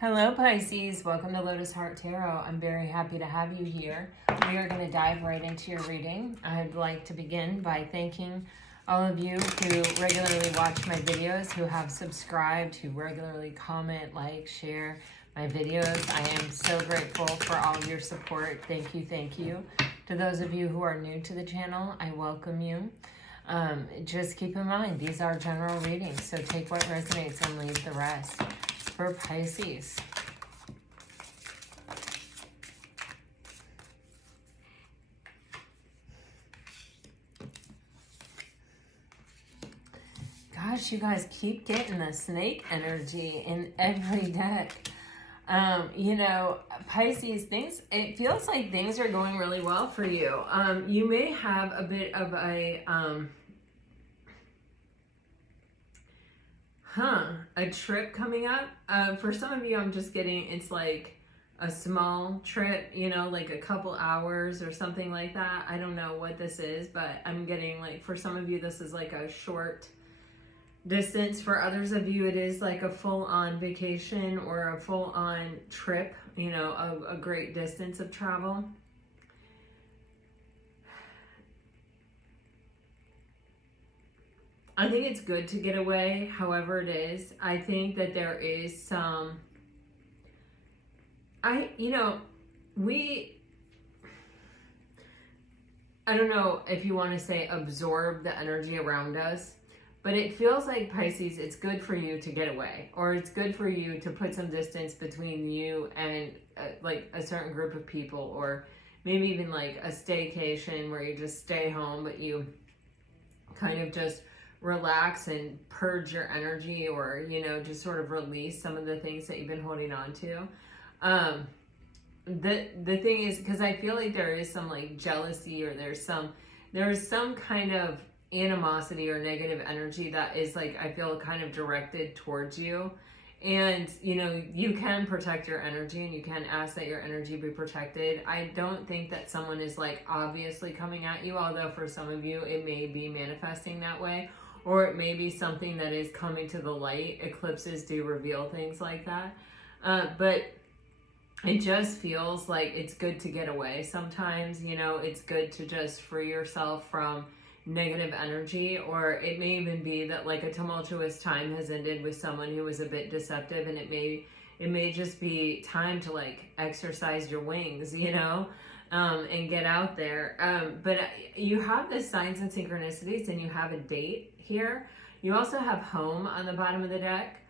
Hello Pisces, welcome to Lotus Heart Tarot. I'm very happy to have you here. We are going to dive right into your reading. I'd like to begin by thanking all of you who regularly watch my videos, who have subscribed, who regularly comment, like, share my videos. I am so grateful for all of your support. Thank you, thank you. To those of you who are new to the channel, I welcome you. Just keep in mind, these are general readings, so take what resonates and leave the rest. For Pisces, gosh, you guys keep getting the snake energy in every deck. You know, Pisces, it feels like things are going really well for you. You may have a bit of a trip coming up. For some of you, I'm just getting, it's like a small trip, you know, like a couple hours or something like that. I don't know what this is, but I'm getting like, for some of you, this is like a short distance. For others of you, it is like a full-on vacation or a full-on trip, you know, a great distance of travel. I think it's good to get away, however it is. I think that there is some, I don't know if you want to say absorb the energy around us, but it feels like, Pisces, it's good for you to get away, or it's good for you to put some distance between you and like a certain group of people, or maybe even like a staycation where you just stay home, but you kind of just relax and purge your energy, or, you know, just sort of release some of the things that you've been holding on to. The thing is, because I feel like there is some like jealousy, or there's some kind of animosity or negative energy that is like, I feel kind of directed towards you. And, you know, you can protect your energy and you can ask that your energy be protected. I don't think that someone is like obviously coming at you, although for some of you it may be manifesting that way, or it may be something that is coming to the light. Eclipses do reveal things like that. But it just feels like it's good to get away sometimes. You know, it's good to just free yourself from negative energy, or it may even be that like a tumultuous time has ended with someone who was a bit deceptive, and it may just be time to like exercise your wings, you know, and get out there. But you have the signs and synchronicities, and you have a date here. You also have home on the bottom of the deck.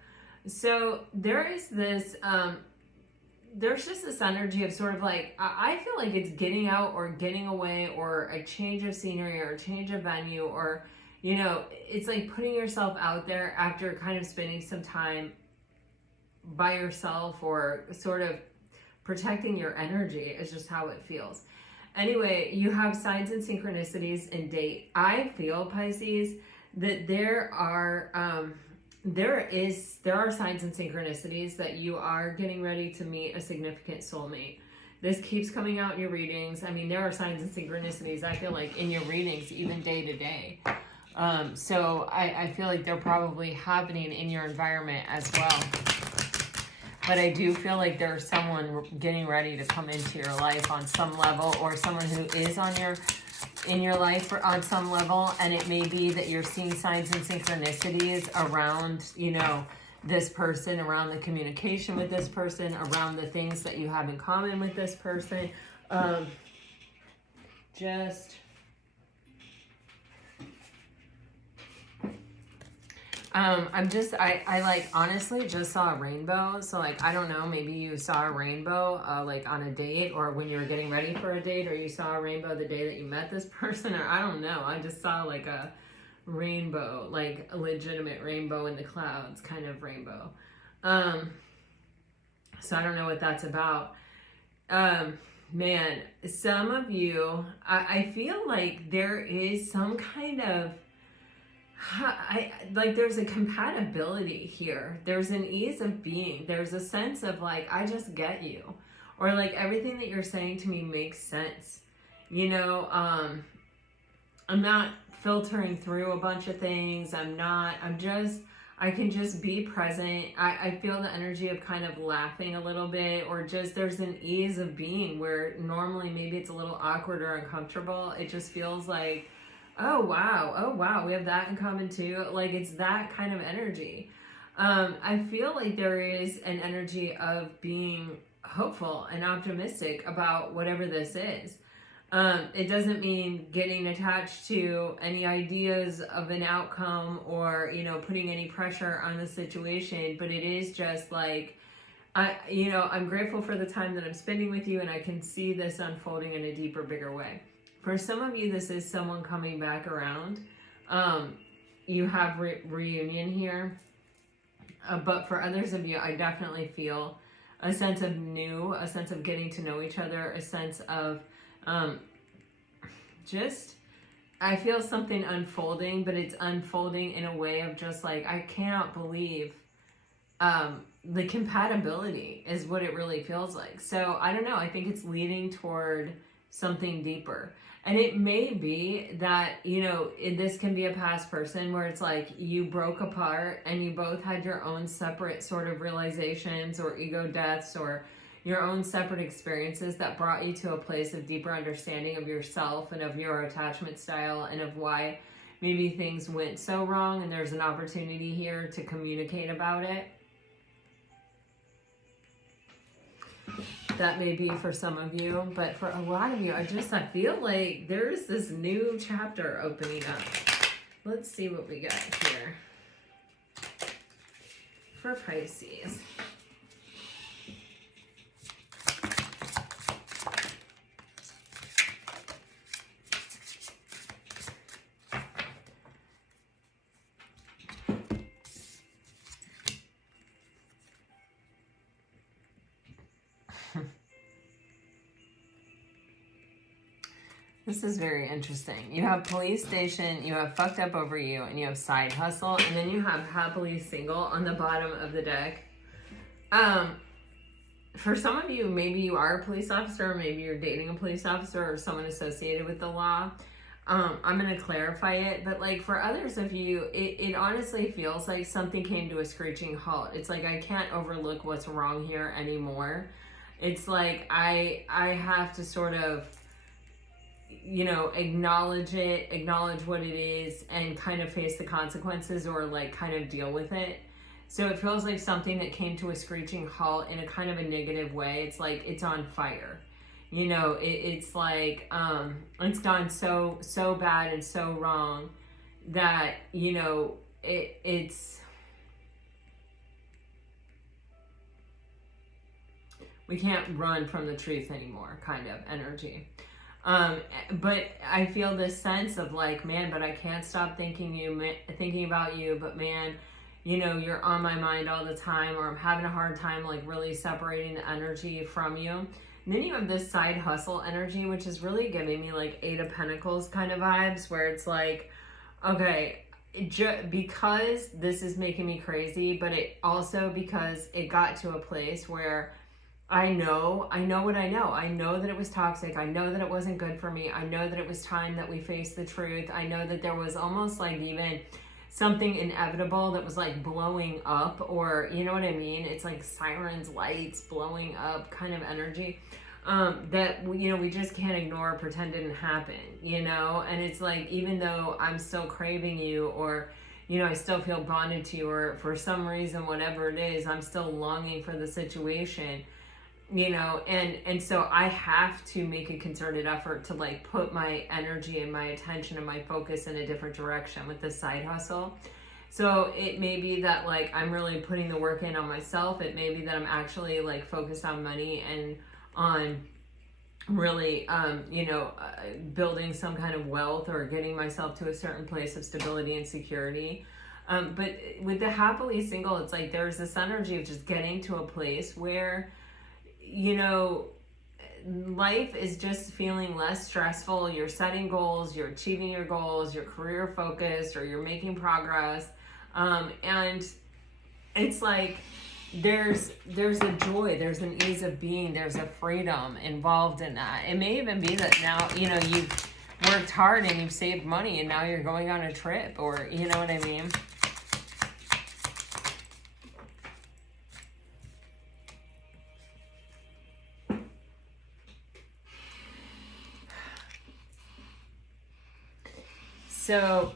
So there is this there's just this energy of sort of like, I feel like it's getting out or getting away, or a change of scenery, or a change of venue, or, you know, it's like putting yourself out there after kind of spending some time by yourself, or sort of protecting your energy is just how it feels. Anyway, you have signs and synchronicities and date. I feel, Pisces, that there are signs and synchronicities that you are getting ready to meet a significant soulmate. This keeps coming out in your readings. I mean, there are signs and synchronicities, I feel like, in your readings, even day to day. So I feel like they're probably happening in your environment as well. But I do feel like there's someone getting ready to come into your life on some level, or someone who is in your life on some level, and it may be that you're seeing signs and synchronicities around, you know, this person, around the communication with this person, around the things that you have in common with this person. I like honestly just saw a rainbow. So like, I don't know, maybe you saw a rainbow like on a date, or when you were getting ready for a date, or you saw a rainbow the day that you met this person, or I don't know. I just saw like a rainbow, like a legitimate rainbow in the clouds kind of rainbow. So I don't know what that's about. Man, some of you, I feel like there is some kind of, there's a compatibility here. There's an ease of being. There's a sense of like, I just get you, or like everything that you're saying to me makes sense. You know, I'm not filtering through a bunch of things. I'm I can just be present. I feel the energy of kind of laughing a little bit, or just there's an ease of being where normally maybe it's a little awkward or uncomfortable. It just feels like, oh wow, we have that in common too. Like it's that kind of energy. I feel like there is an energy of being hopeful and optimistic about whatever this is. It doesn't mean getting attached to any ideas of an outcome or, you know, putting any pressure on the situation, but it is just like, I'm grateful for the time that I'm spending with you, and I can see this unfolding in a deeper, bigger way. For some of you, this is someone coming back around. You have reunion here. But for others of you, I definitely feel a sense of new, a sense of getting to know each other, a sense of I feel something unfolding, but it's unfolding in a way of just like, I cannot believe the compatibility is what it really feels like. So I don't know, I think it's leading toward something deeper. And it may be that, you know, this can be a past person where it's like you broke apart and you both had your own separate sort of realizations or ego deaths or your own separate experiences that brought you to a place of deeper understanding of yourself and of your attachment style and of why maybe things went so wrong, and there's an opportunity here to communicate about it. That may be for some of you, but for a lot of you, I feel like there's this new chapter opening up. Let's see what we got here for Pisces. This is very interesting. You have police station, you have fucked up over you, and you have side hustle, and then you have happily single on the bottom of the deck. For some of you, maybe you are a police officer, or maybe you're dating a police officer or someone associated with the law. I'm going to clarify it, but like for others of you, it honestly feels like something came to a screeching halt. It's like, I can't overlook what's wrong here anymore. It's like, I have to sort of, you know, acknowledge what it is, and kind of face the consequences, or like kind of deal with it. So it feels like something that came to a screeching halt in a kind of a negative way. It's like it's on fire. You know, it's like it's gone so bad and so wrong that, you know, it's we can't run from the truth anymore, kind of energy. But I feel this sense of like, man, but I can't stop thinking about you, but man, you know, you're on my mind all the time, or I'm having a hard time like really separating the energy from you. And then you have this side hustle energy, which is really giving me like 8 of Pentacles kind of vibes, where it's like, okay, because this is making me crazy, but it also because it got to a place where I know what I know. I know that it was toxic. I know that it wasn't good for me. I know that it was time that we faced the truth. I know that there was almost like even something inevitable that was like blowing up, or you know what I mean? It's like sirens, lights, blowing up kind of energy that, you know, we just can't ignore or pretend didn't happen, you know? And it's like, even though I'm still craving you, or you know, I still feel bonded to you, or for some reason, whatever it is, I'm still longing for the situation. You know, and so I have to make a concerted effort to like put my energy and my attention and my focus in a different direction with this side hustle. So it may be that like I'm really putting the work in on myself. It may be that I'm actually like focused on money and on really, building some kind of wealth, or getting myself to a certain place of stability and security. But with the happily single, it's like there's this energy of just getting to a place where, you know, life is just feeling less stressful. You're setting goals, you're achieving your goals, you're career focused, or you're making progress. And it's like there's a joy, there's an ease of being, there's a freedom involved in that. It may even be that now, you know, you've worked hard and you've saved money and now you're going on a trip, or you know what I mean? So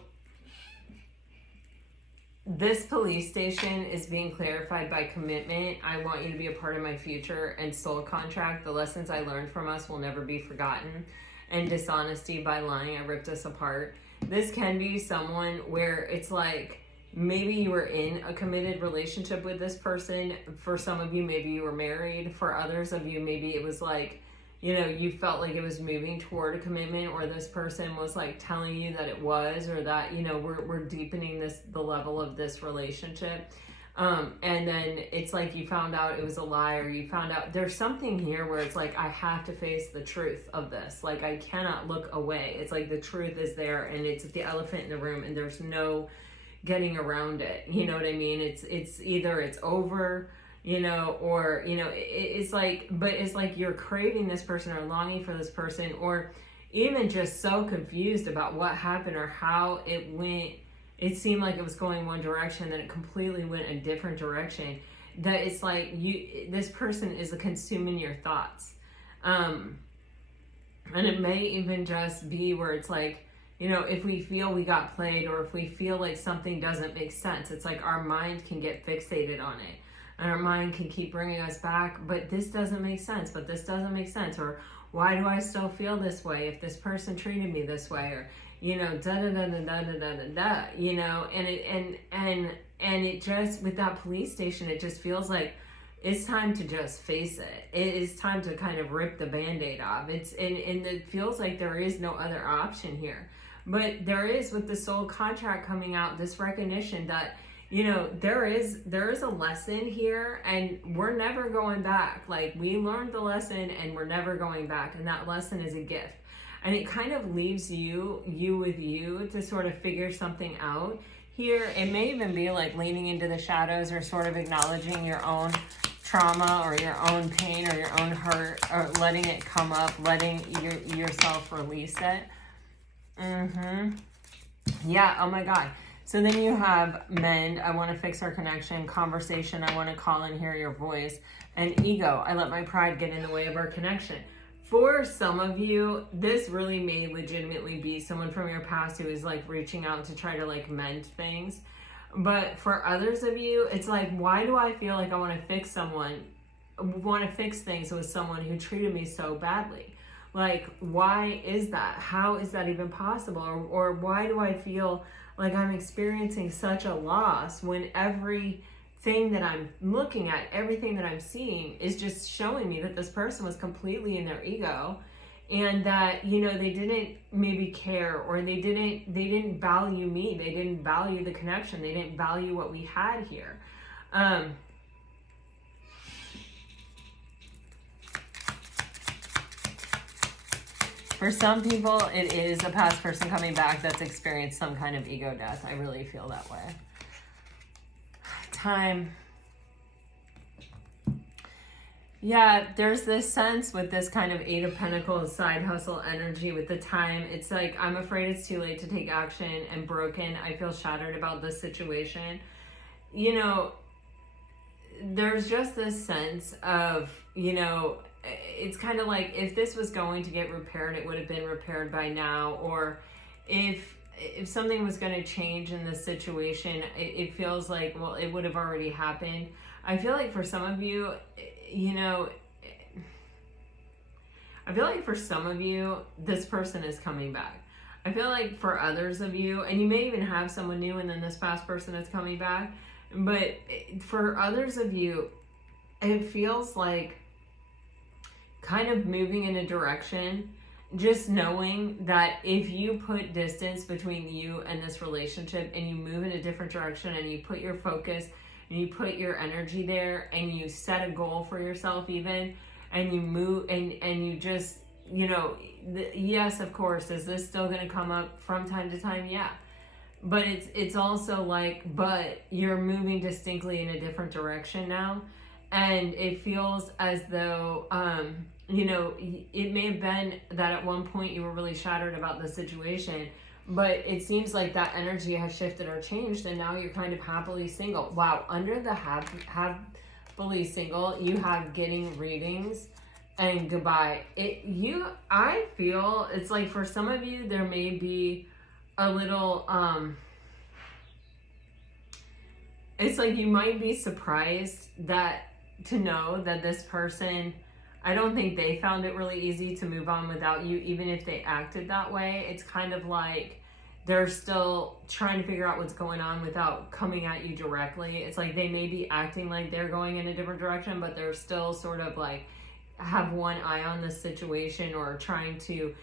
this police station is being clarified by commitment. I want you to be a part of my future, and soul contract. The lessons I learned from us will never be forgotten. And dishonesty by lying, I ripped us apart. This can be someone where it's like, maybe you were in a committed relationship with this person. For some of you, maybe you were married. For others of you, maybe it was like, you know, you felt like it was moving toward a commitment, or this person was like telling you that it was, or that, you know, we're deepening the level of this relationship. And then it's like you found out it was a lie, or you found out there's something here where it's like, I have to face the truth of this. Like, I cannot look away. It's like the truth is there, and it's the elephant in the room, and there's no getting around it. You know what I mean? It's either it's over, you know, or, you know, it's like, but it's like you're craving this person or longing for this person, or even just so confused about what happened or how it went. It seemed like it was going one direction, then it completely went a different direction. That it's like this person is consuming your thoughts. And it may even just be where it's like, you know, if we feel we got played, or if we feel like something doesn't make sense, it's like our mind can get fixated on it. And our mind can keep bringing us back, but this doesn't make sense, but this doesn't make sense, or why do I still feel this way if this person treated me this way, or, you know, da da da da da da da da da, you know, and it just, with that police station, it just feels like it's time to just face it. It is time to kind of rip the Band-Aid off. And it feels like there is no other option here. But there is, with the soul contract coming out, this recognition that, you know, there is a lesson here, and we're never going back. Like, we learned the lesson and we're never going back. And that lesson is a gift. And it kind of leaves you with you to sort of figure something out here. It may even be like leaning into the shadows, or sort of acknowledging your own trauma, or your own pain, or your own hurt, or letting it come up, letting yourself release it. Yeah, oh my God. So then you have mend, I want to fix our connection, conversation, I want to call and hear your voice, and ego, I let my pride get in the way of our connection. For some of you, this really may legitimately be someone from your past who is like reaching out to try to like mend things. But for others of you, it's like, why do I feel like I want to fix things with someone who treated me so badly? Like, why is that? How is that even possible? Or why do I feel like I'm experiencing such a loss when everything that I'm looking at, everything that I'm seeing is just showing me that this person was completely in their ego, and that, you know, they didn't maybe care, or they didn't value me. They didn't value the connection. They didn't value what we had here. For some people, it is a past person coming back that's experienced some kind of ego death. I really feel that way. Time. Yeah, there's this sense with this kind of Eight of Pentacles side hustle energy with the time. It's like, I'm afraid it's too late to take action, and broken. I feel shattered about this situation. You know, there's just this sense of, you know, it's kind of like, if this was going to get repaired, it would have been repaired by now. Or if something was going to change in this situation, it feels like, well, it would have already happened. I feel like for some of you, you know, I feel like for some of you, this person is coming back. I feel like for others of you, and you may even have someone new and then this past person is coming back, but for others of you, it feels like kind of moving in a direction, just knowing that if you put distance between you and this relationship, and you move in a different direction, and you put your focus and you put your energy there, and you set a goal for yourself even, and you move, and you just, you know, yes, of course, is this still going to come up from time to time? Yeah. But it's also like, but you're moving distinctly in a different direction now. And it feels as though, you know, it may have been that at one point you were really shattered about the situation, but it seems like that energy has shifted or changed, and now you're kind of happily single. Wow, under the happily single, you have getting readings and goodbye. I feel it's like for some of you, there may be a little, it's like you might be surprised to know that this person, I don't think they found it really easy to move on without you, even if they acted that way. It's kind of like they're still trying to figure out what's going on without coming at you directly. It's like they may be acting like they're going in a different direction, but they're still sort of like have one eye on the situation, or trying to,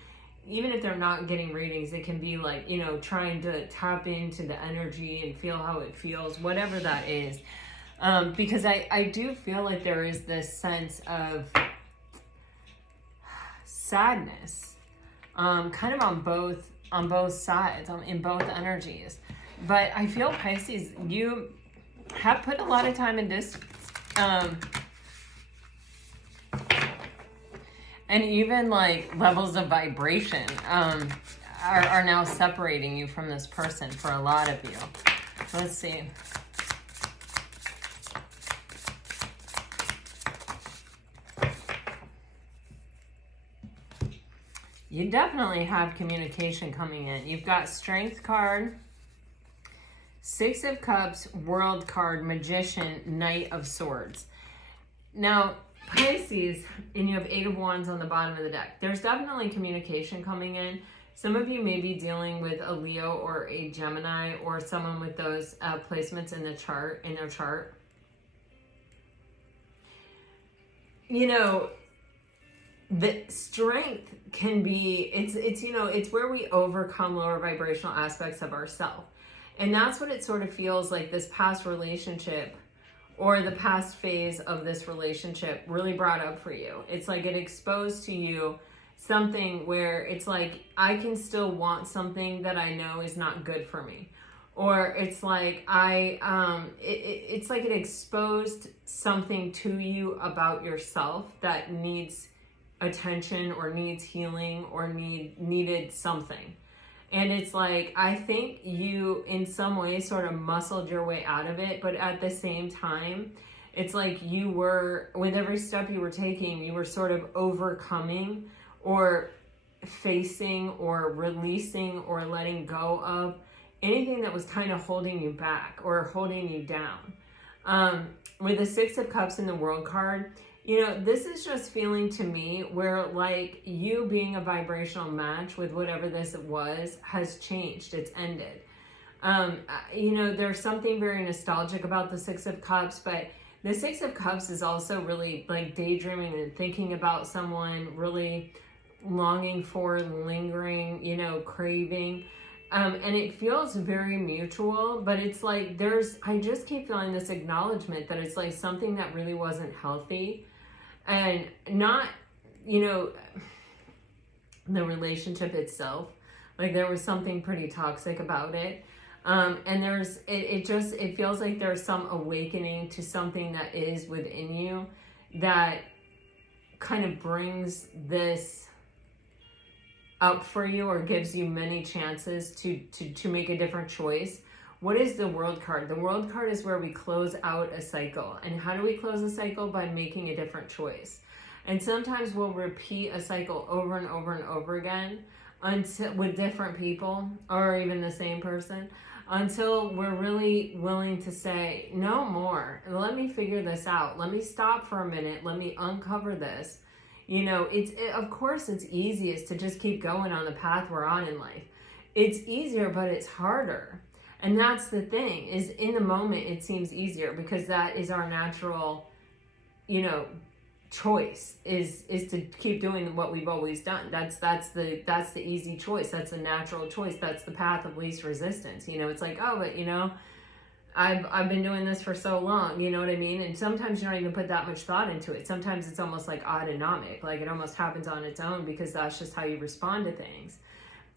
even if they're not getting readings, it can be like, trying to tap into the energy and feel how it feels, whatever that is. Because I do feel like there is this sense of sadness, kind of on both sides, in both energies. But I feel, Pisces, you have put a lot of time in this, and even like levels of vibration are now separating you from this person for a lot of you. Let's see. You definitely have communication coming in. You've got Strength card, Six of Cups, World card, Magician, Knight of Swords. Now, Pisces, and you have Eight of Wands on the bottom of the deck. There's definitely communication coming in. Some of you may be dealing with a Leo or a Gemini, or someone with those placements in their chart. The strength can be, it's where we overcome lower vibrational aspects of ourselves. And that's what it sort of feels like this past relationship, or the past phase of this relationship, really brought up for you. It's like it exposed to you something where it's like, I can still want something that I know is not good for me. Or it's like it's like it exposed something to you about yourself that needs attention, or needs healing, or needed something. And it's like, I think you in some way sort of muscled your way out of it, but at the same time, it's like you were, with every step you were taking, you were sort of overcoming, or facing, or releasing, or letting go of anything that was kind of holding you back or holding you down. With the Six of Cups in the World card, this is just feeling to me where like you being a vibrational match with whatever this was has changed. It's ended. There's something very nostalgic about the Six of Cups, but the Six of Cups is also really like daydreaming and thinking about someone, really longing for, lingering, craving. And it feels very mutual, but it's like I just keep feeling this acknowledgement that it's like something that really wasn't healthy. And not, the relationship itself, like there was something pretty toxic about it. And it feels like there's some awakening to something that is within you that kind of brings this up for you, or gives you many chances to make a different choice. What is the World card? The World card is where we close out a cycle. And how do we close a cycle? By making a different choice. And sometimes we'll repeat a cycle over and over and over again with different people, or even the same person, until we're really willing to say, no more. Let me figure this out. Let me stop for a minute. Let me uncover this. Of course it's easiest to just keep going on the path we're on in life. It's easier, but it's harder. And that's the thing, is in the moment it seems easier, because that is our natural, choice, is to keep doing what we've always done. That's the easy choice. That's the natural choice. That's the path of least resistance. It's like, oh, but I've been doing this for so long, you know what I mean? And sometimes you don't even put that much thought into it. Sometimes it's almost like autonomic, like it almost happens on its own, because that's just how you respond to things.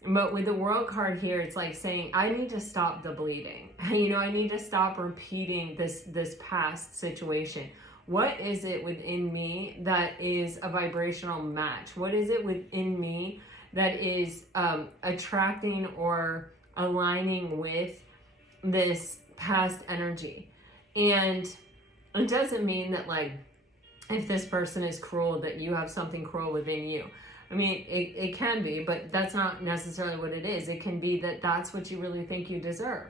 But with the World card here, it's like saying, I need to stop the bleeding. I need to stop repeating this past situation. What is it within me that is a vibrational match? What is it within me that is attracting or aligning with this past energy? And it doesn't mean that, like, if this person is cruel, that you have something cruel within you. I mean, it can be, but that's not necessarily what it is. It can be that that's what you really think you deserve.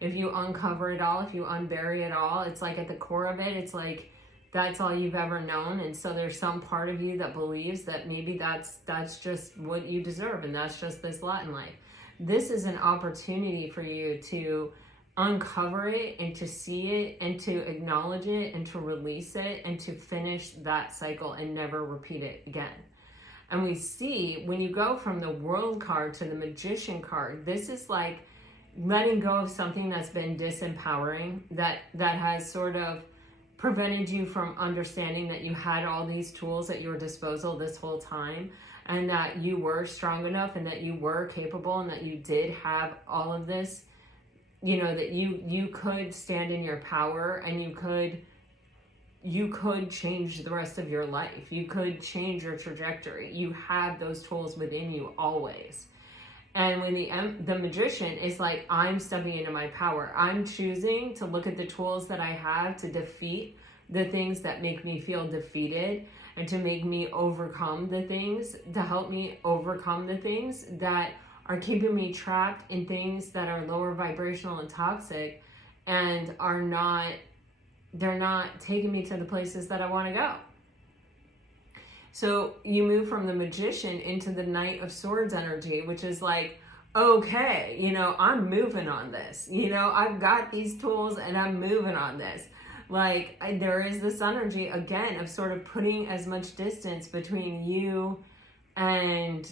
If you uncover it all, if you unbury it all, it's like at the core of it, it's like that's all you've ever known. And so there's some part of you that believes that maybe that's just what you deserve, and that's just this lot in life. This is an opportunity for you to uncover it and to see it and to acknowledge it and to release it and to finish that cycle and never repeat it again. And we see when you go from the World card to the Magician card, this is like letting go of something that's been disempowering, that has sort of prevented you from understanding that you had all these tools at your disposal this whole time, and that you were strong enough and that you were capable and that you did have all of this, you know, that you could stand in your power, and you could change the rest of your life. You could change your trajectory. You have those tools within you always. And when the Magician is like, I'm stepping into my power. I'm choosing to look at the tools that I have to defeat the things that make me feel defeated, and to make me overcome the things, to help me overcome the things that are keeping me trapped in things that are lower vibrational and toxic, and they're not taking me to the places that I want to go. So you move from the Magician into the Knight of Swords energy, which is like, okay, you know, I'm moving on this. You know, I've got these tools and I'm moving on this. Like, there is this energy, again, of sort of putting as much distance between you and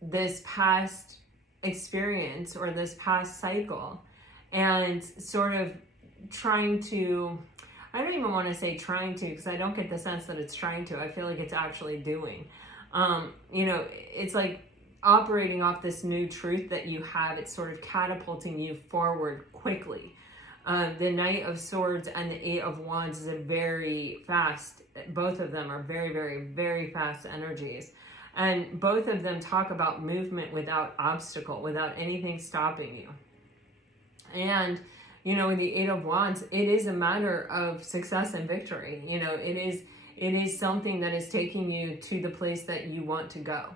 this past experience or this past cycle, and sort of trying to, I don't even want to say trying to, because I don't get the sense that it's trying to. I feel like it's actually doing. You know, it's like operating off this new truth that you have. It's sort of catapulting you forward quickly. The Knight of Swords and the Eight of Wands is a very fast, both of them are very, very, very fast energies. And both of them talk about movement without obstacle, without anything stopping you. And, you know, in the Eight of Wands, it is a matter of success and victory. You know, it is something that is taking you to the place that you want to go.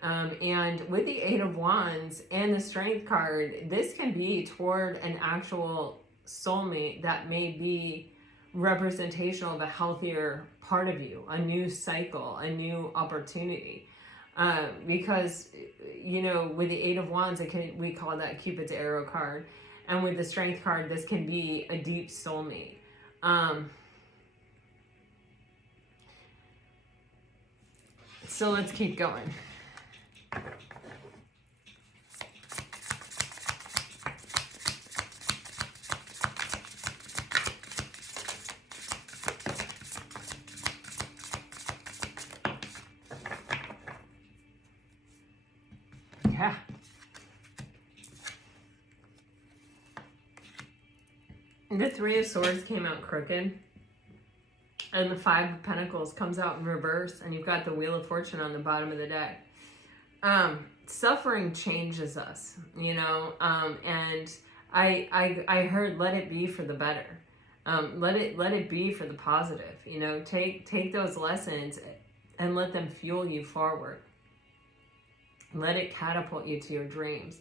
And with the Eight of Wands and the Strength card, this can be toward an actual soulmate that may be representational of a healthier part of you, a new cycle, a new opportunity. Because, you know, with the Eight of Wands, we call that Cupid's arrow card. And with the Strength card, this can be a deep soulmate. So let's keep going. Yeah. The Three of Swords came out crooked. And the Five of Pentacles comes out in reverse. And you've got the Wheel of Fortune on the bottom of the deck. Suffering changes us, you know. And I heard, let it be for the better. Let it be for the positive. You know, take those lessons and let them fuel you forward. Let it catapult you to your dreams.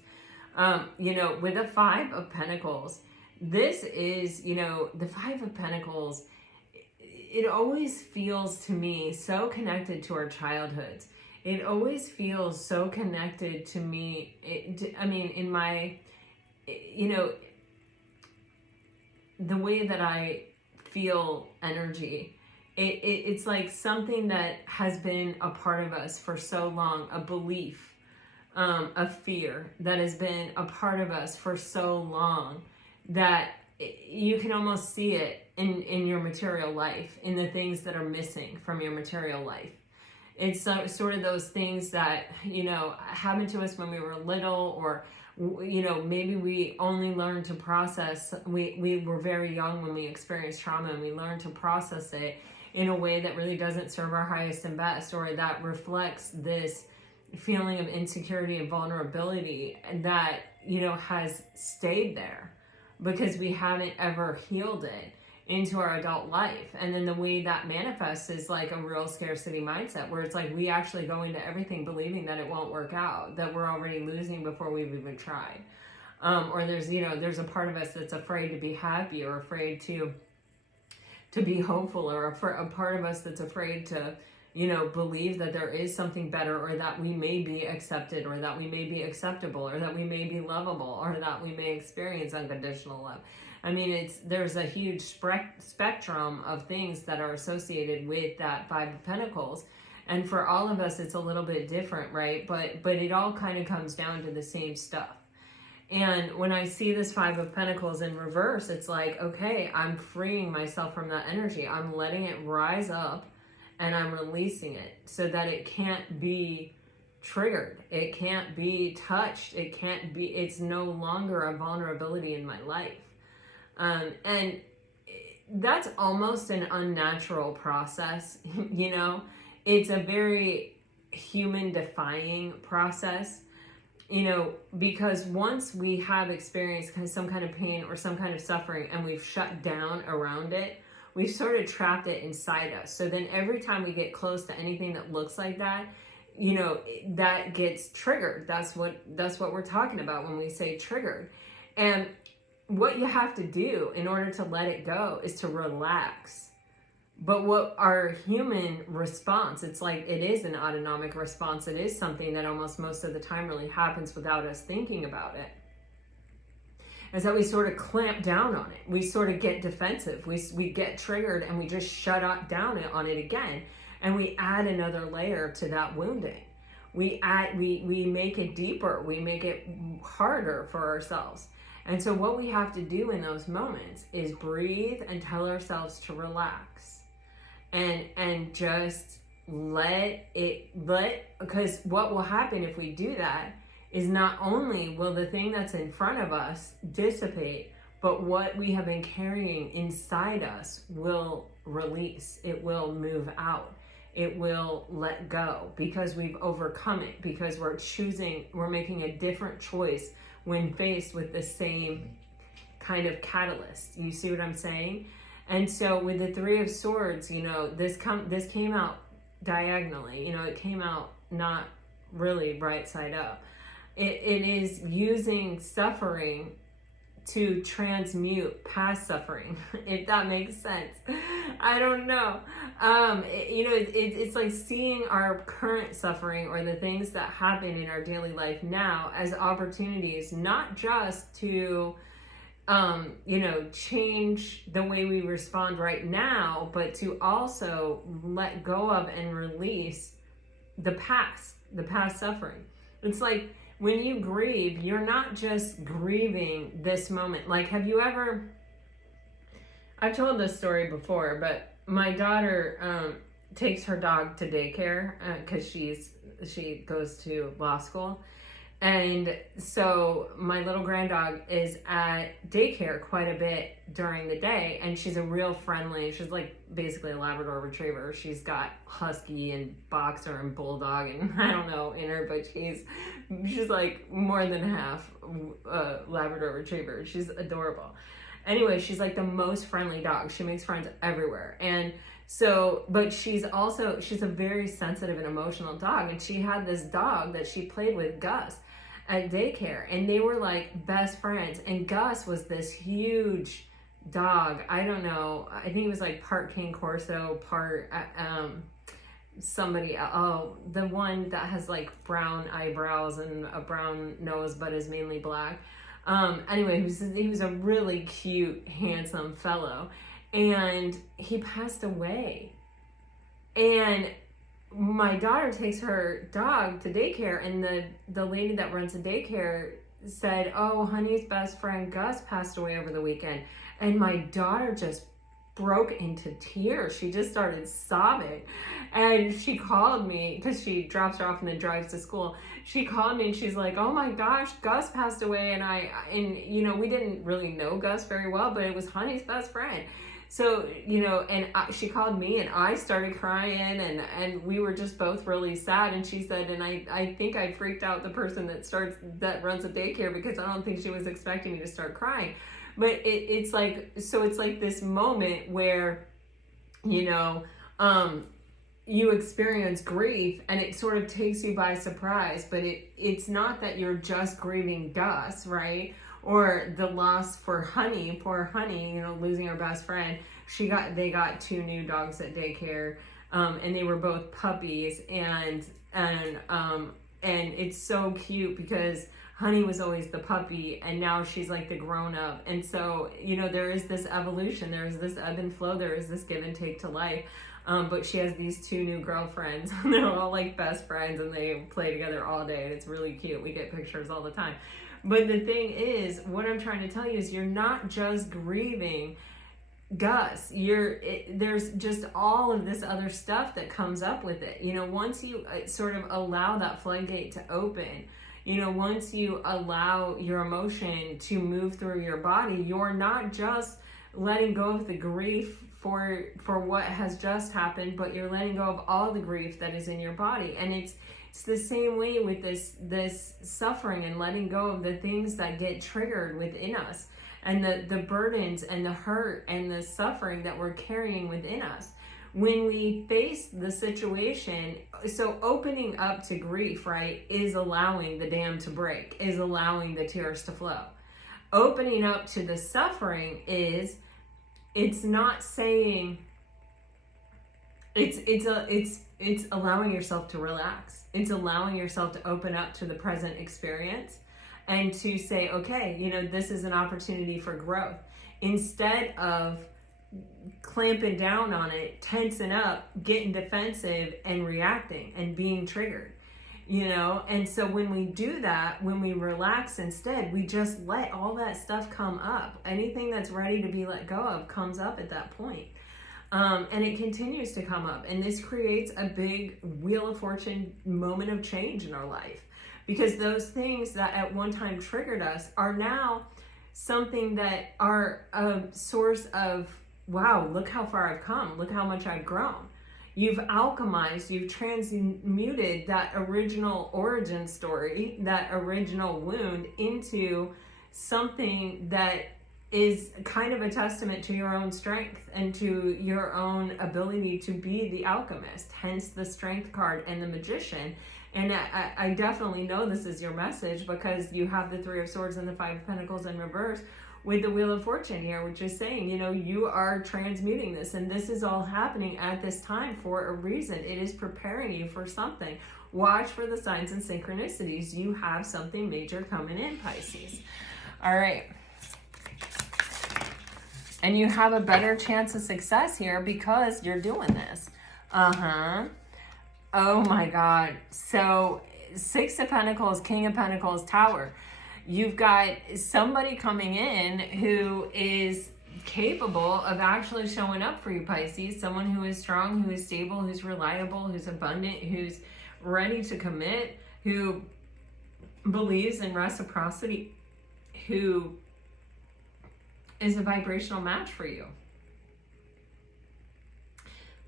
You know, with the Five of Pentacles, this is, you know, the Five of Pentacles, it always feels to me so connected to our childhoods. It always feels so connected to me. I mean, in my, you know, the way that I feel energy, it's like something that has been a part of us for so long, a belief, a fear that has been a part of us for so long that you can almost see it in your material life, in the things that are missing from your material life. It's sort of those things that, you know, happened to us when we were little, or, you know, maybe we only learned to process. We were very young when we experienced trauma, and we learned to process it in a way that really doesn't serve our highest and best, or that reflects this feeling of insecurity and vulnerability that, you know, has stayed there because we haven't ever healed it into our adult life. And then the way that manifests is like a real scarcity mindset, where it's like we actually go into everything believing that it won't work out, that we're already losing before we've even tried. Or there's, you know, there's a part of us that's afraid to be happy, or afraid to be hopeful, or a part of us that's afraid to, you know, believe that there is something better, or that we may be accepted, or that we may be acceptable, or that we may be lovable, or that we may experience unconditional love. I mean, there's a huge spectrum of things that are associated with that Five of Pentacles. And for all of us, it's a little bit different, right? But it all kind of comes down to the same stuff. And when I see this Five of Pentacles in reverse, it's like, okay, I'm freeing myself from that energy. I'm letting it rise up, and I'm releasing it so that it can't be triggered. It can't be touched. It's no longer a vulnerability in my life. And that's almost an unnatural process, you know? It's a very human-defying process, you know, because once we have experienced some kind of pain or some kind of suffering, and we've shut down around it, we've sort of trapped it inside us. So then every time we get close to anything that looks like that, you know, that gets triggered. That's what we're talking about when we say triggered. And what you have to do in order to let it go is to relax. But what our human response, it's like, it is an autonomic response. It is something that almost most of the time really happens without us thinking about it. Is that we sort of clamp down on it. We sort of get defensive. We get triggered, and we just shut down on it again. And we add another layer to that wounding. We make it deeper. We make it harder for ourselves. And so what we have to do in those moments is breathe and tell ourselves to relax, and just because what will happen if we do that is not only will the thing that's in front of us dissipate, but what we have been carrying inside us will release. It will move out. It will let go, because we've overcome it, because we're making a different choice when faced with the same kind of catalyst. You see what I'm saying? And so with the Three of Swords, you know, this came out diagonally. You know, it came out not really right side up. It is using suffering to transmute past suffering, if that makes sense. I don't know. You know, it's like seeing our current suffering, or the things that happen in our daily life now, as opportunities, not just to, you know, change the way we respond right now, but to also let go of and release the past suffering. It's like, when you grieve, you're not just grieving this moment. Like, have you ever, I've told this story before, but my daughter takes her dog to daycare because she goes to law school. And so my little grand dog is at daycare quite a bit during the day, and she's a real friendly, she's like basically a Labrador retriever. She's got husky and boxer and bulldog and I don't know in her, but she's like more than half Labrador retriever. She's adorable. Anyway, she's like the most friendly dog. She makes friends everywhere. And so, but she's a very sensitive and emotional dog. And she had this dog that she played with, Gus, at daycare, and they were like best friends. And Gus was this huge dog. I don't know. I think he was like part King Corso, part somebody. Oh, the one that has like brown eyebrows and a brown nose, but is mainly black. Anyway, he was a really cute, handsome fellow, and he passed away. And my daughter takes her dog to daycare, and the lady that runs the daycare said, "Oh, honey's best friend Gus passed away over the weekend." And my daughter just broke into tears. She just started sobbing, and she called me because she drops her off and then drives to school. She called me and she's like, "Oh my gosh, Gus passed away." And you know, we didn't really know Gus very well, but it was honey's best friend. So, you know, and she called me and I started crying, and we were just both really sad. And she said, and I think I freaked out the person that runs a daycare, because I don't think she was expecting me to start crying. But it's like, so it's like this moment where, you know, you experience grief and it sort of takes you by surprise, but it's not that you're just grieving Gus, right? Or the loss for Honey, poor Honey, you know, losing her best friend. They got 2 new dogs at daycare, and they were both puppies, and it's so cute because Honey was always the puppy and now she's like the grown up. And so, you know, there is this evolution, there is this ebb and flow, there is this give and take to life. But she has these 2 new girlfriends and they're all like best friends and they play together all day and it's really cute. We get pictures all the time. But the thing is, what I'm trying to tell you is you're not just grieving Gus. There's just all of this other stuff that comes up with it. You know, once you sort of allow that floodgate to open, you know, once you allow your emotion to move through your body, you're not just letting go of the grief for what has just happened, but you're letting go of all the grief that is in your body. And it's the same way with this suffering and letting go of the things that get triggered within us, and the burdens and the hurt and the suffering that we're carrying within us. When we face the situation, so opening up to grief, right, is allowing the dam to break, is allowing the tears to flow. Opening up to the suffering it's not saying, it's allowing yourself to relax. It's allowing yourself to open up to the present experience and to say, okay, you know, this is an opportunity for growth. Instead of clamping down on it, tensing up, getting defensive and reacting and being triggered, you know? And so when we do that, when we relax instead, we just let all that stuff come up. Anything that's ready to be let go of comes up at that point. And it continues to come up. And this creates a big Wheel of Fortune moment of change in our life. Because those things that at one time triggered us are now something that are a source of, wow, look how far I've come. Look how much I've grown. You've alchemized, you've transmuted that original origin story, that original wound, into something that is kind of a testament to your own strength and to your own ability to be the alchemist, hence the Strength card and the Magician. And I definitely know this is your message because you have the 3 of Swords and the 5 of Pentacles in reverse with the Wheel of Fortune here, which is saying, you know, you are transmuting this, and this is all happening at this time for a reason. It is preparing you for something. Watch for the signs and synchronicities. You have something major coming in, Pisces. All right. And you have a better chance of success here because you're doing this. Oh my God. So 6 of Pentacles, King of Pentacles, Tower. You've got somebody coming in who is capable of actually showing up for you, Pisces. Someone who is strong, who is stable, who's reliable, who's abundant, who's ready to commit, who believes in reciprocity, who is a vibrational match for you.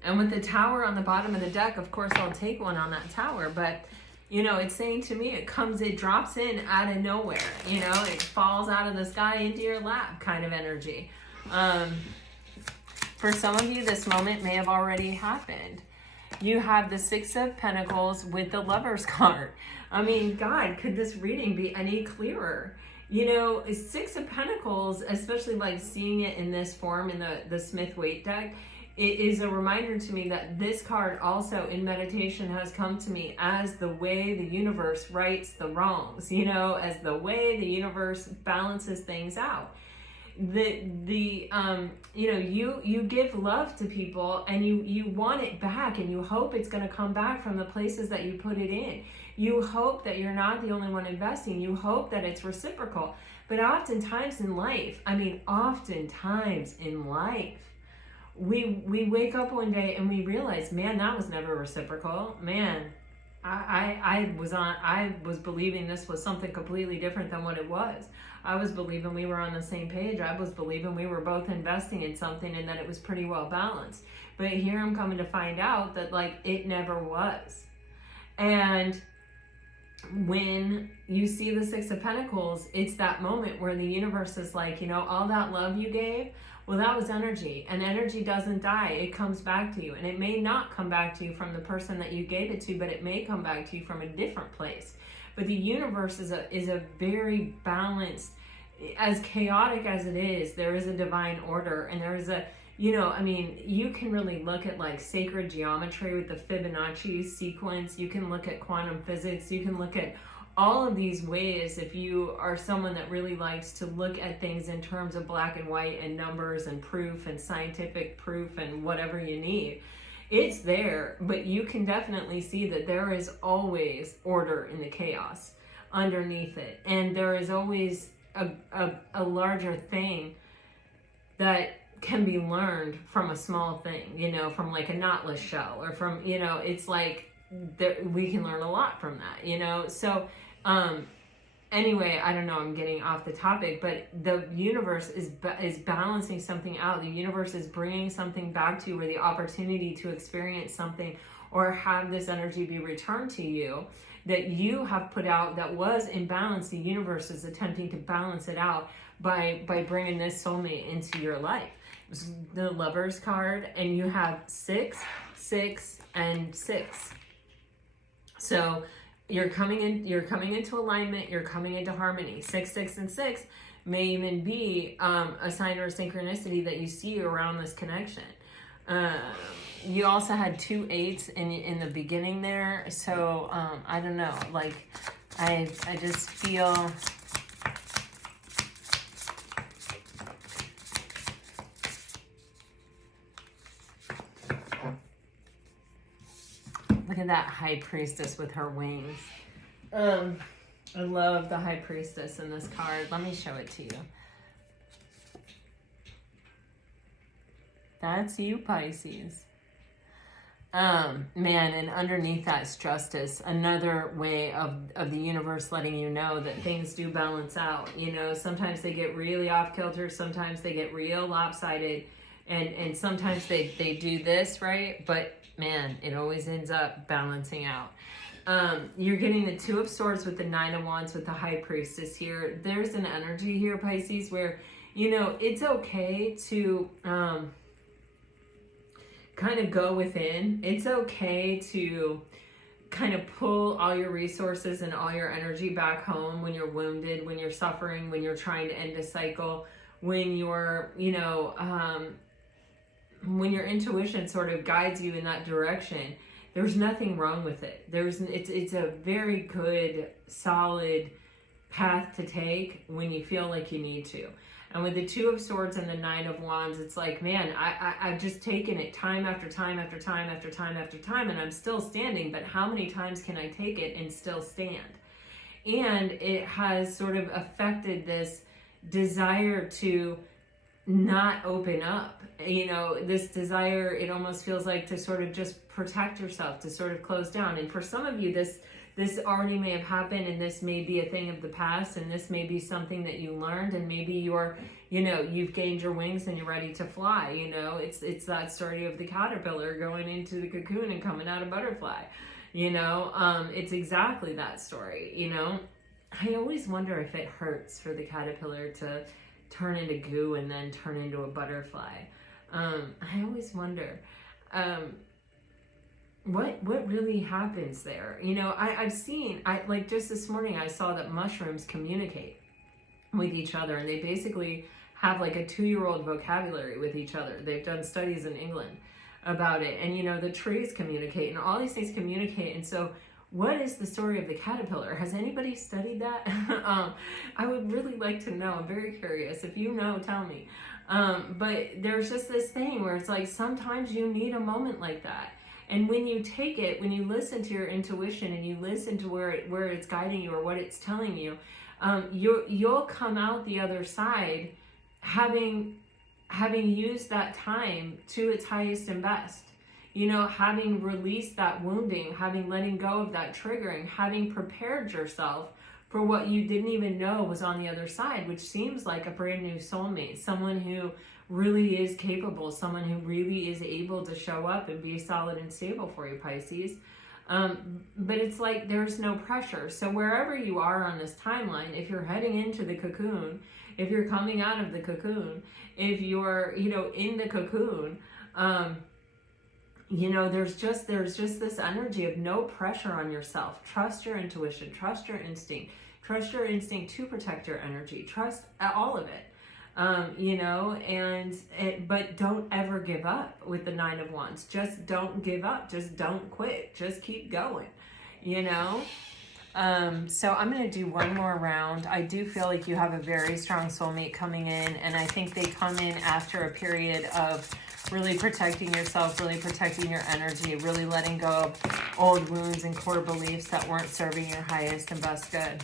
And with the Tower on the bottom of the deck, of course, I'll take one on that Tower, but you know, it's saying to me, it drops in out of nowhere. You know, it falls out of the sky into your lap kind of energy. For some of you, this moment may have already happened. You have the 6 of Pentacles with the Lover's card. I mean, God, could this reading be any clearer? You know, 6 of Pentacles, especially like seeing it in this form in the Smith-Waite deck, it is a reminder to me that this card also in meditation has come to me as the way the universe rights the wrongs, you know, as the way the universe balances things out. You know, you give love to people and you want it back, and you hope it's going to come back from the places that you put it in. You hope that you're not the only one investing. You hope that it's reciprocal. But oftentimes in life, we wake up one day and we realize, man, that was never reciprocal. Man, I was believing this was something completely different than what it was. I was believing we were on the same page. I was believing we were both investing in something and that it was pretty well balanced. But here I'm coming to find out that like it never was. And when you see the Six of Pentacles, it's that moment where the universe is like, you know, all that love you gave, well, that was energy, and energy doesn't die. It comes back to you, and it may not come back to you from the person that you gave it to, but it may come back to you from a different place. But the universe is a very balanced, as chaotic as it is, there is a divine order, and there is a, you know, I mean, you can really look at like sacred geometry with the Fibonacci sequence. You can look at quantum physics. You can look at all of these ways if you are someone that really likes to look at things in terms of black and white and numbers and proof and scientific proof and whatever you need. It's there, but you can definitely see that there is always order in the chaos underneath it. And there is always a larger thing that can be learned from a small thing, you know, from like a knotless shell, or from, you know, it's like we can learn a lot from that, you know. So anyway, I don't know, I'm getting off the topic, but the universe is balancing something out. The universe is bringing something back to you, where the opportunity to experience something or have this energy be returned to you that you have put out that was imbalance. The universe is attempting to balance it out by bringing this soulmate into your life. The Lover's card, and you have 6, 6, and 6. So you're coming into alignment, you're coming into harmony. 6, 6, and 6 may even be a sign or a synchronicity that you see around this connection. You also had 2 8s in the beginning there, so I don't know, like I just feel look at that High Priestess with her wings. I love the High Priestess in this card. Let me show it to you. That's you, Pisces. Man, and underneath that's justice. Another way of the universe letting you know that things do balance out. You know, sometimes they get really off kilter, sometimes they get real lopsided, and sometimes they do this, right? But man, it always ends up balancing out. You're getting the 2 of Swords with the 9 of Wands with the High Priestess here. There's an energy here, Pisces, where, you know, it's okay to kind of go within. It's okay to kind of pull all your resources and all your energy back home when you're wounded, when you're suffering, when you're trying to end a cycle, when you're, you know, when your intuition sort of guides you in that direction. There's nothing wrong with it. It's a very good, solid path to take when you feel like you need to. And with the 2 of Swords and the 9 of Wands, it's like, man, I've just taken it time after time after time after time after time, and I'm still standing, but how many times can I take it and still stand? And it has sort of affected this desire to not open up. You know, this desire, it almost feels like to sort of just protect yourself, to sort of close down. And for some of you, this already may have happened, and this may be a thing of the past, and this may be something that you learned, and maybe you're, you know, you've gained your wings and you're ready to fly. You know, it's that story of the caterpillar going into the cocoon and coming out a butterfly. You know, it's exactly that story. You know, I always wonder if it hurts for the caterpillar to turn into goo and then turn into a butterfly. I always wonder what really happens there. You know, I've seen, like just this morning I saw that mushrooms communicate with each other, and they basically have like a 2-year-old vocabulary with each other. They've done studies in England about it, and you know, the trees communicate, and all these things communicate. And so what is the story of the caterpillar? Has anybody studied that? I would really like to know. I'm very curious. If you know, tell me. But there's just this thing where it's like sometimes you need a moment like that. And when you take it, when you listen to your intuition and you listen to where it's guiding you or what it's telling you, you'll come out the other side having used that time to its highest and best. You know, having released that wounding, having letting go of that triggering, having prepared yourself for what you didn't even know was on the other side, which seems like a brand new soulmate, someone who really is capable, someone who really is able to show up and be solid and stable for you, Pisces. But it's like there's no pressure. So wherever you are on this timeline, if you're heading into the cocoon, if you're coming out of the cocoon, if you're, you know, in the cocoon, you know, there's just this energy of no pressure on yourself. Trust your intuition, trust your instinct to protect your energy, trust all of it. You know, but don't ever give up with the 9 of Wands. Just don't give up. Just don't quit. Just keep going, you know? So I'm going to do one more round. I do feel like you have a very strong soulmate coming in, and I think they come in after a period of really protecting yourself, really protecting your energy, really letting go of old wounds and core beliefs that weren't serving your highest and best good.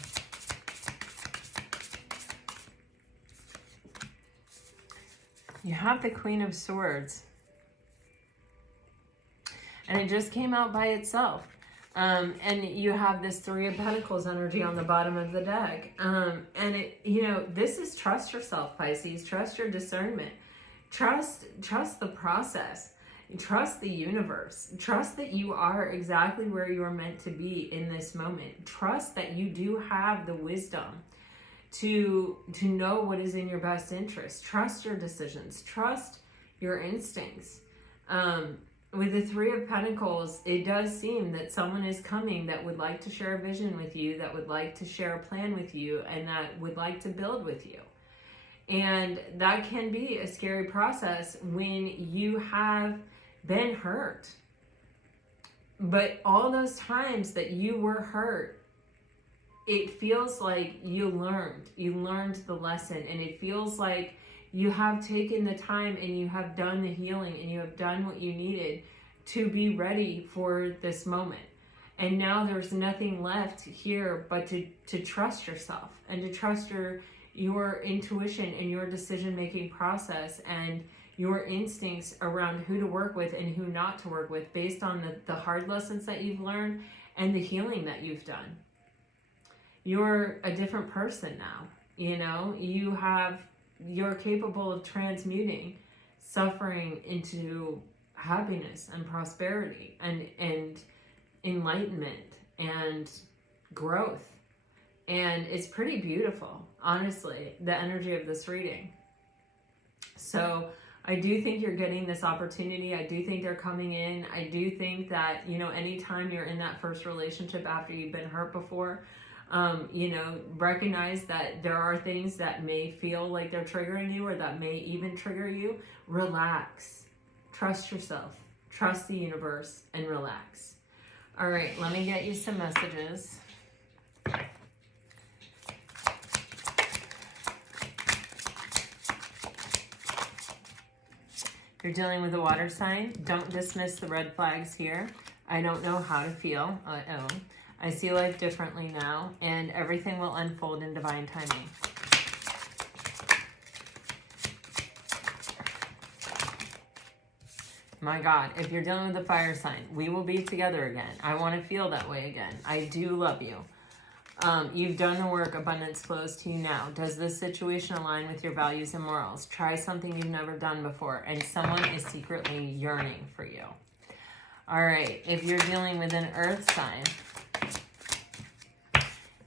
You have the Queen of Swords. And it just came out by itself. And you have this 3 of Pentacles energy on the bottom of the deck. And it, you know, this is trust yourself, Pisces. Trust your discernment. Trust the process. Trust the universe. Trust that you are exactly where you are meant to be in this moment. Trust that you do have the wisdom to know what is in your best interest. Trust your decisions. Trust your instincts. With the 3 of Pentacles, it does seem that someone is coming that would like to share a vision with you, that would like to share a plan with you, and that would like to build with you. And that can be a scary process when you have been hurt. But all those times that you were hurt, it feels like you learned the lesson, and it feels like you have taken the time and you have done the healing and you have done what you needed to be ready for this moment. And now there's nothing left here but to trust yourself and to trust your intuition and your decision-making process and your instincts around who to work with and who not to work with based on the hard lessons that you've learned and the healing that you've done. You're a different person now, you know? You're capable of transmuting suffering into happiness and prosperity and enlightenment and growth. And it's pretty beautiful, honestly, the energy of this reading. So I do think you're getting this opportunity. I do think they're coming in. I do think that, you know, anytime you're in that first relationship after you've been hurt before, you know, recognize that there are things that may feel like they're triggering you or that may even trigger you. Relax. Trust yourself. Trust the universe and relax. All right, let me get you some messages. If you're dealing with a water sign, don't dismiss the red flags here. I don't know how to feel. I see life differently now, and everything will unfold in divine timing. My God, if you're dealing with a fire sign, we will be together again. I want to feel that way again. I do love you. You've done the work. Abundance flows to you now. Does this situation align with your values and morals? Try something you've never done before, and someone is secretly yearning for you. All right, if you're dealing with an earth sign,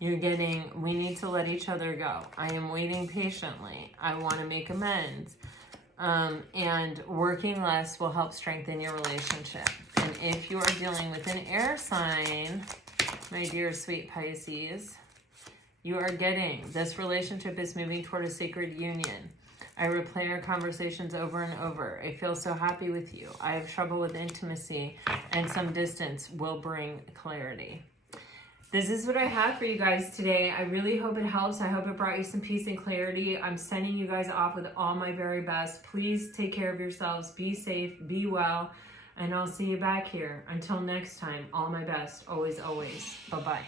you're getting, we need to let each other go. I am waiting patiently. I want to make amends. And working less will help strengthen your relationship. And if you are dealing with an air sign, my dear sweet Pisces, you are getting, this relationship is moving toward a sacred union. I replay our conversations over and over. I feel so happy with you. I have trouble with intimacy, and some distance will bring clarity. This is what I have for you guys today. I really hope it helps. I hope it brought you some peace and clarity. I'm sending you guys off with all my very best. Please take care of yourselves. Be safe. Be well. And I'll see you back here. Until next time, all my best. Always, always. Bye-bye.